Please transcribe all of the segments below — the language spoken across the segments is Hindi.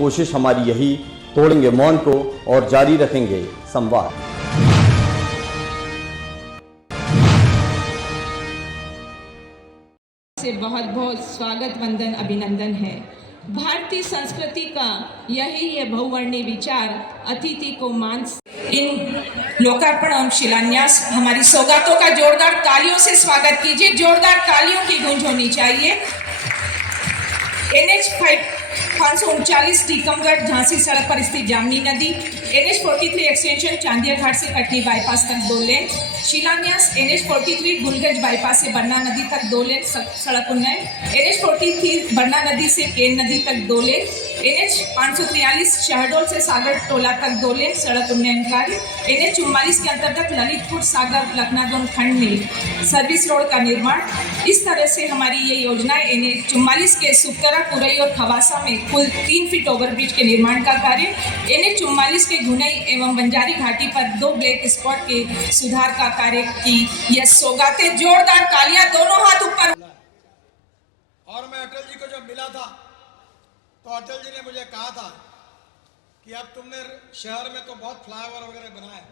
कोशिश हमारी यही, तोड़ेंगे मौन को और जारी रखेंगे संवाद। से बहुत बहुत स्वागत वंदन अभिनंदन है। भारतीय संस्कृति का यही है बहुवर्णीय विचार, अतिथि को मान। इन लोकार्पण एवं शिलान्यास हमारी सौगातों का जोरदार तालियों से स्वागत कीजिए। जोरदार तालियों की गूंज होनी चाहिए। NH 539 टीकमगढ़ झांसी सड़क पर स्थित जामनी नदी, NH 43 एक्सटेंशन चांदिया घाट से कटनी बाईपास तक 2 लेन, शिलान्यास NH 43 गुलगंज बाईपास से बन्ना नदी तक 2 लेन सड़क उन्नयन, NH 43 बन्ना नदी से केन नदी तक 2 लेन, NH 543 शहडोल से सागर टोला तक 2 लेन सड़क उन्नयन कार्य, NH 44 के अंतर्गत ललितपुर सागर लखनादोन खंड में सर्विस रोड का निर्माण। इस तरह से हमारी ये योजनाएं NH 44 के सुकरा, कुरई और खवासा में कुल 3 फीट ओवरब्रिज के निर्माण का कार्य, NH 44 के घुनई एवं बंजारी घाटी पर 2 ब्लैक स्पॉट के सुधार का कार्य की यह सौगातें। जोरदार तालियां, दोनों हाथ ऊपर। और मैं अटल जी को जब मिला था तो अटल जी ने मुझे कहा था कि अब तुमने शहर में तो बहुत फ्लाईओवर वगैरह बनाए,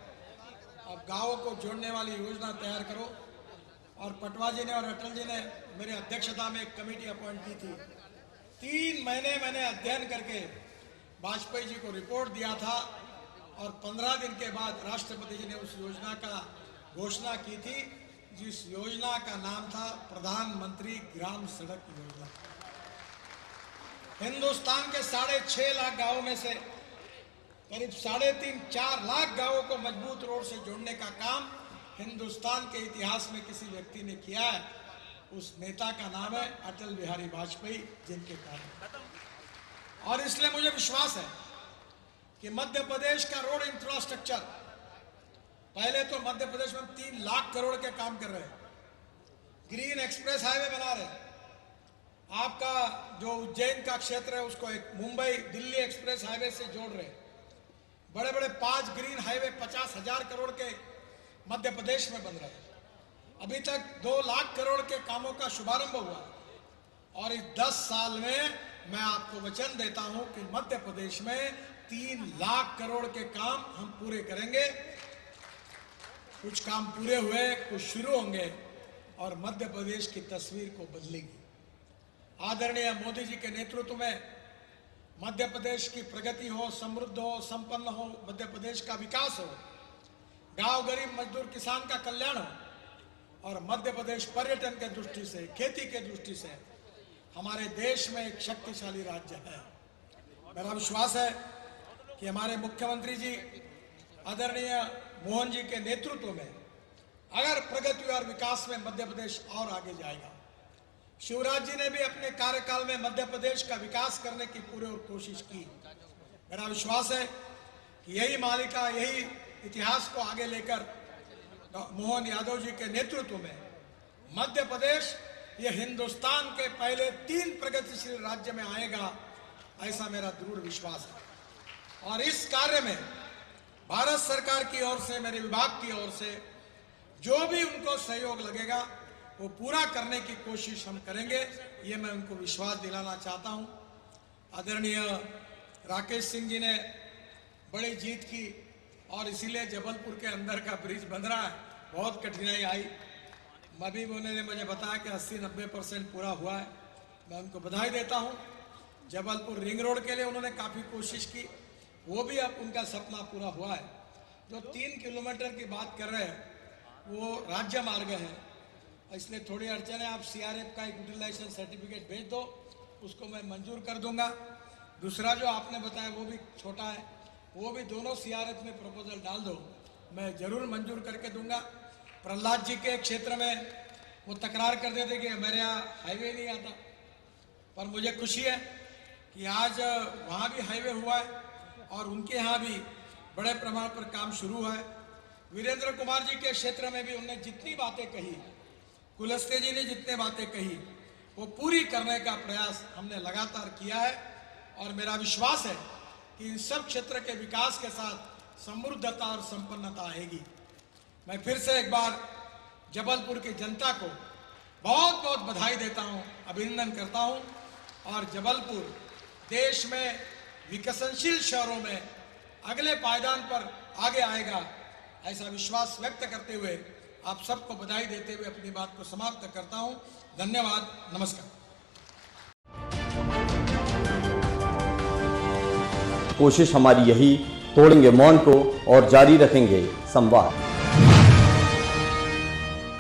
अब गांवों को जोड़ने वाली योजना तैयार करो। और पटवा जी ने और अटल जी ने मेरी अध्यक्षता में एक कमेटी अपॉइंट की थी। 3 महीने मैंने अध्ययन करके वाजपेयी जी को रिपोर्ट दिया था और 15 दिन के बाद राष्ट्रपति जी ने उस योजना का घोषणा की थी, जिस योजना का नाम था प्रधानमंत्री ग्राम सड़क योजना। हिंदुस्तान के 6.5 लाख गांवों में से करीब 3.5-4 लाख गांवों को मजबूत रोड से जोड़ने का काम हिंदुस्तान के इतिहास में किसी व्यक्ति ने किया है। उस नेता का नाम है अटल बिहारी वाजपेयी, जिनके कारण। और इसलिए मुझे विश्वास है कि मध्य प्रदेश का रोड इंफ्रास्ट्रक्चर, पहले तो मध्य प्रदेश में 3 लाख करोड़ के काम कर रहे हैं, ग्रीन एक्सप्रेस हाईवे बना रहे हैं। आपका जो उज्जैन का क्षेत्र है उसको एक मुंबई दिल्ली एक्सप्रेस हाईवे से जोड़ रहे हैं। बड़े बड़े 5 ग्रीन हाईवे 50,000 करोड़ के मध्य प्रदेश में बन रहे हैं। अभी तक 2 लाख करोड़ के कामों का शुभारंभ हुआ और इस 10 साल में मैं आपको वचन देता हूं कि मध्य प्रदेश में 3 लाख करोड़ के काम हम पूरे करेंगे। कुछ काम पूरे हुए, कुछ शुरू होंगे और मध्य प्रदेश की तस्वीर को बदलेगी। आदरणीय मोदी जी के नेतृत्व में मध्य प्रदेश की प्रगति हो, समृद्ध हो, संपन्न हो, मध्य प्रदेश का विकास हो, गांव गरीब मजदूर किसान का कल्याण हो और मध्य प्रदेश पर्यटन के दृष्टि से, खेती के दृष्टि से हमारे देश में एक शक्तिशाली राज्य है। मेरा विश्वास है कि हमारे मुख्यमंत्री जी आदरणीय मोहन जी के नेतृत्व में अगर प्रगति और विकास में मध्य प्रदेश और आगे जाएगा। शिवराज जी ने भी अपने कार्यकाल में मध्य प्रदेश का विकास करने की पूरी कोशिश की। मेरा विश्वास है कि यही मालिका, यही इतिहास को आगे लेकर मोहन यादव जी के नेतृत्व में मध्य प्रदेश ये हिंदुस्तान के पहले 3 प्रगतिशील राज्य में आएगा, ऐसा मेरा दृढ़ विश्वास है। और इस कार्य में भारत सरकार की ओर से, मेरे विभाग की ओर से जो भी उनको सहयोग लगेगा वो पूरा करने की कोशिश हम करेंगे, ये मैं उनको विश्वास दिलाना चाहता हूं। आदरणीय राकेश सिंह जी ने बड़ी जीत की और इसीलिए जबलपुर के अंदर का ब्रिज बन रहा है। बहुत कठिनाई आई, अभी उन्होंने मुझे बताया कि 80-90% पूरा हुआ है। मैं उनको बधाई देता हूं। जबलपुर रिंग रोड के लिए उन्होंने काफ़ी कोशिश की, वो भी अब उनका सपना पूरा हुआ है। जो 3 किलोमीटर की बात कर रहे हैं वो राज्य मार्ग है, इसलिए थोड़ी अड़चन है। आप CRF का एक यूटिलाइजेशन सर्टिफिकेट भेज दो, उसको मैं मंजूर कर दूंगा। दूसरा जो आपने बताया वो भी छोटा है, वो भी दोनों CRF में प्रपोजल डाल दो, मैं जरूर मंजूर करके दूंगा। प्रहलाद जी के क्षेत्र में वो तकरार कर देते कि मेरे यहाँ हाईवे नहीं आता, पर मुझे खुशी है कि आज वहाँ भी हाईवे हुआ है और उनके यहाँ भी बड़े प्रमाण पर काम शुरू हुआ है। वीरेंद्र कुमार जी के क्षेत्र में भी उन्होंने जितनी बातें कही, कुलस्ते जी ने जितने बातें कही, वो पूरी करने का प्रयास हमने लगातार किया है और मेरा विश्वास है कि इन सब क्षेत्र के विकास के साथ समृद्धता और संपन्नता आएगी। मैं फिर से एक बार जबलपुर की जनता को बहुत बहुत बधाई देता हूं, अभिनंदन करता हूं और जबलपुर देश में विकसनशील शहरों में अगले पायदान पर आगे आएगा, ऐसा विश्वास व्यक्त करते हुए आप सबको बधाई देते हुए अपनी बात को समाप्त करता हूं। धन्यवाद, नमस्कार। कोशिश हमारी यही, तोड़ेंगे मौन को और जारी रखेंगे संवाद।